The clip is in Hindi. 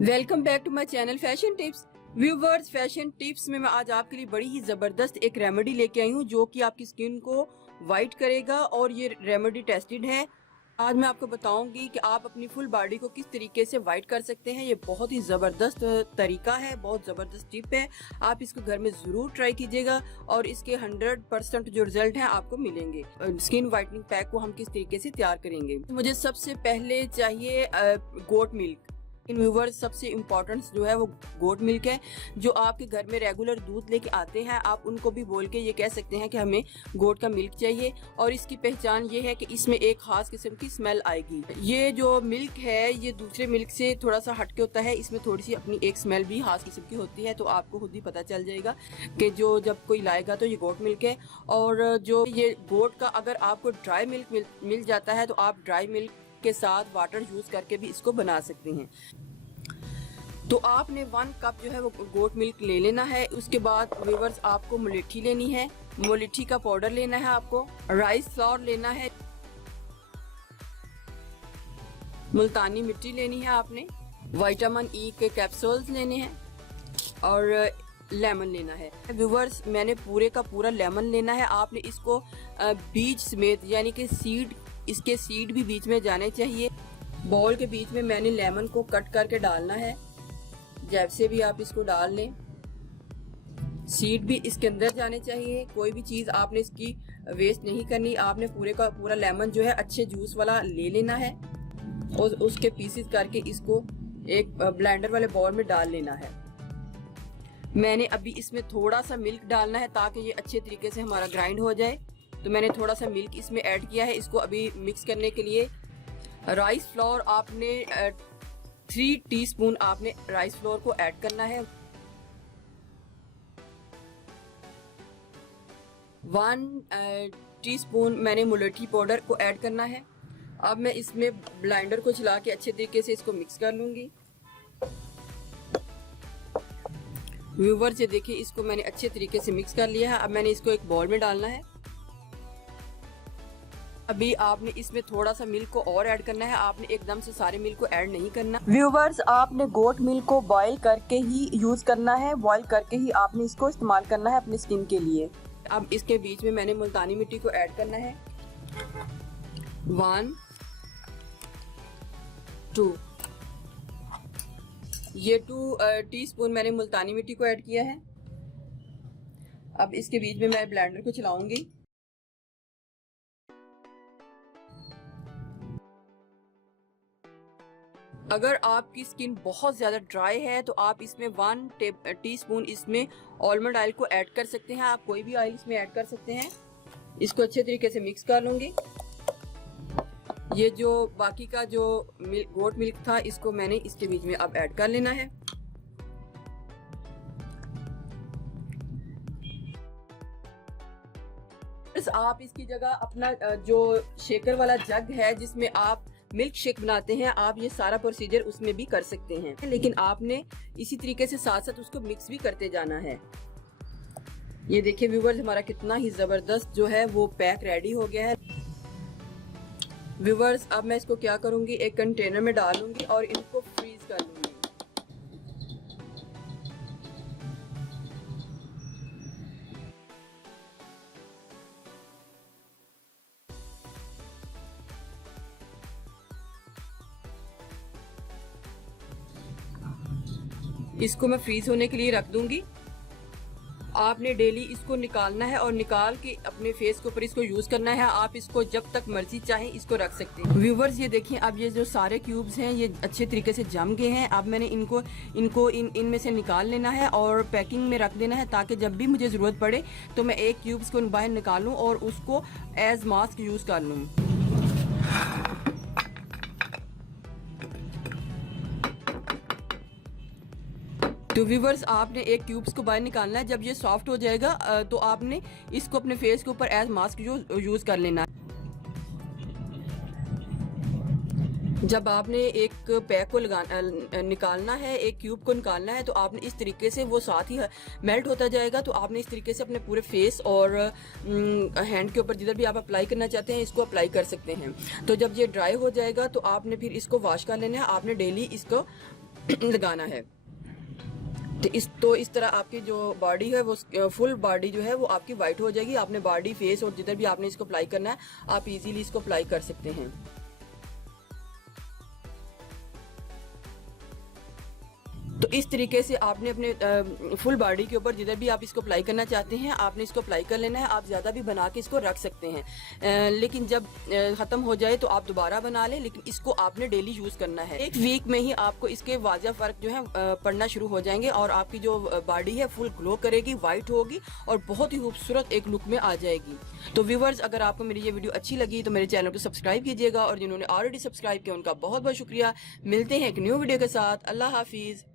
Welcome back to my channel fashion tips. Viewers, fashion tips में मैं आज आपके लिए बड़ी ही ज़बरदस्त एक रेमेडी लेके आई हूँ जो कि आपकी स्किन को वाइट करेगा और ये रेमेडी टेस्टेड है। आज मैं आपको बताऊंगी कि आप अपनी फुल बॉडी को किस तरीके से वाइट कर सकते हैं। ये बहुत ही ज़बरदस्त तरीका है, बहुत ज़बरदस्त टिप है। आप इसको घर में ज़रूर ट्राई कीजिएगा और इसके 100% जो रिजल्ट हैं आपको मिलेंगे। स्किन वाइटनिंग पैक को हम किस तरीके से तैयार करेंगे। मुझे सबसे पहले चाहिए गोट मिल्क। इन व्यूवर्स, सबसे इम्पोर्टेंट जो है वो गोट मिल्क है। जो आपके घर में रेगुलर दूध लेके आते हैं, आप उनको भी बोल के ये कह सकते हैं कि हमें गोट का मिल्क चाहिए। और इसकी पहचान ये है कि इसमें एक खास किस्म की स्मेल आएगी। ये जो मिल्क है ये दूसरे मिल्क से थोड़ा सा हटके होता है, इसमें थोड़ी सी अपनी एक स्मेल भी खास किस्म की होती है। तो आपको खुद ही पता चल जाएगा कि जो जब कोई लाएगा तो ये गोट मिल्क है। और जो ये गोट का अगर आपको ड्राई मिल्क मिल जाता है तो आप ड्राई मिल्क के साथ वाटर यूज करके भी इसको बना सकते हैं। तो आपने 1 कप जो है वो गोट मिल्क ले लेना है। उसके बाद व्यूअर्स, आपको मुलेठी लेनी है, मुलेठी का पाउडर लेना है, आपको राइस फ्लोर लेना है, मुल्तानी मिट्टी लेनी है, आपने विटामिन ई के कैप्सूल्स लेने हैं और लेमन लेना है। व्यूअर्स, मैंने पूरे का पूरा लेमन लेना है। आपने इसको बीज समेत, यानी कि सीड, इसके सीड भी बीच में जाने चाहिए। बाउल के बीच में मैंने लेमन को कट करके डालना है। जैसे भी आप इसको डाल लें, सीड भी इसके अंदर जाने चाहिए। कोई भी चीज़ आपने इसकी वेस्ट नहीं करनी। आपने पूरे का पूरा लेमन जो है अच्छे जूस वाला ले लेना है और उसके पीसेस करके इसको एक ब्लेंडर वाले बाउल में डाल लेना है। मैंने अभी इसमें थोड़ा सा मिल्क डालना है ताकि ये अच्छे तरीके से हमारा ग्राइंड हो जाए। तो मैंने थोड़ा सा मिल्क इसमें ऐड किया है। इसको अभी मिक्स करने के लिए राइस फ्लोर आपने 3 टीस्पून आपने राइस फ्लोर को ऐड करना है। 1 टीस्पून मैंने मुलेठी पाउडर को ऐड करना है। अब मैं इसमें ब्लेंडर को चला के अच्छे तरीके से इसको मिक्स कर लूंगी। व्यूअर्स, ये देखिए, इसको मैंने अच्छे तरीके से मिक्स कर लिया है। अब मैंने इसको एक बाउल में डालना है। अभी आपने इसमें थोड़ा सा मिल्क को और ऐड करना है। आपने एकदम से सारे मिल्क को ऐड नहीं करना। व्यूवर्स, आपने गोट मिल्क को बॉईल करके ही यूज करना है। बॉईल करके ही आपने इसको इस्तेमाल करना है अपनी स्किन के लिए। अब इसके बीच में मैंने मुल्तानी मिट्टी को ऐड करना है। 1 2 ये 2 टीस्पून मैंने मुल्तानी मिट्टी को ऐड किया है। अब इसके बीच में मैं ब्लेंडर को चलाऊंगी। अगर आपकी स्किन बहुत ज़्यादा ड्राई है तो आप इसमें 1 टीस्पून इसमें आलमंड ऑयल को ऐड कर सकते हैं। आप कोई भी ऑयल इसमें ऐड कर सकते हैं। इसको अच्छे तरीके से मिक्स कर लूँगी। ये जो बाकी का जो गोट मिल्क था, इसको मैंने इसके बीच में अब ऐड कर लेना है। आप इसकी जगह अपना जो शेकर वाला जग है जिसमें आप मिल्क शेक बनाते हैं, आप ये सारा प्रोसीजर उसमें भी कर सकते हैं। लेकिन आपने इसी तरीके से साथ साथ उसको मिक्स भी करते जाना है। ये देखिए व्यूअर्स, हमारा कितना ही जबरदस्त जो है वो पैक रेडी हो गया है। व्यूअर्स, अब मैं इसको क्या करूंगी, एक कंटेनर में डालूंगी और इनको फ्रीज कर लूंगी। इसको मैं फ्रीज होने के लिए रख दूंगी। आपने डेली इसको निकालना है और निकाल के अपने फेस के ऊपर इसको यूज करना है। आप इसको जब तक मर्जी चाहे इसको रख सकते हैं। व्यूवर्स, ये देखिए, अब ये जो सारे क्यूब्स हैं ये अच्छे तरीके से जम गए हैं। अब मैंने इनको इनमें से निकाल लेना है और पैकिंग में रख देना है ताकि जब भी मुझे जरूरत पड़े तो मैं एक क्यूब्स को बाहर निकालूं और उसको एज मास्क यूज कर लूँ। तो व्यूवर्स, आपने एक क्यूब्स को बाहर निकालना है। जब ये सॉफ्ट हो जाएगा तो आपने इसको अपने फेस के ऊपर एज मास्क यूज कर लेना है। जब आपने एक पैक को निकालना है, एक क्यूब को निकालना है, तो आपने इस तरीके से वो साथ ही मेल्ट होता जाएगा। तो आपने इस तरीके से अपने पूरे फेस और हैंड के ऊपर जिधर भी आप अप्लाई करना चाहते हैं इसको अप्लाई कर सकते हैं। तो जब ये ड्राई हो जाएगा तो आपने फिर इसको वॉश कर लेना है। आपने डेली इसको लगाना है। तो इस तरह आपकी जो बॉडी है वो फुल बॉडी जो है वो आपकी वाइट हो जाएगी। आपने बॉडी, फेस और जिधर भी आपने इसको अप्लाई करना है आप इजीली इसको अप्लाई कर सकते हैं। तो इस तरीके से आपने अपने फुल बॉडी के ऊपर जिधर भी आप इसको अप्लाई करना चाहते हैं आपने इसको अप्लाई कर लेना है। आप ज़्यादा भी बना के इसको रख सकते हैं, लेकिन जब ख़त्म हो जाए तो आप दोबारा बना लें, लेकिन इसको आपने डेली यूज़ करना है। एक वीक में ही आपको इसके वाज़ह फ़र्क जो है पड़ना शुरू हो जाएंगे और आपकी जो बॉडी है फुल ग्लो करेगी, वाइट होगी और बहुत ही खूबसूरत एक लुक में आ जाएगी। तो व्यूवर्स, अगर आपको मेरी ये वीडियो अच्छी लगी तो मेरे चैनल को सब्सक्राइब कीजिएगा और जिन्होंने ऑलरेडी सब्सक्राइब किया उनका बहुत बहुत शुक्रिया। मिलते हैं एक न्यू वीडियो के साथ। अल्लाह हाफिज़।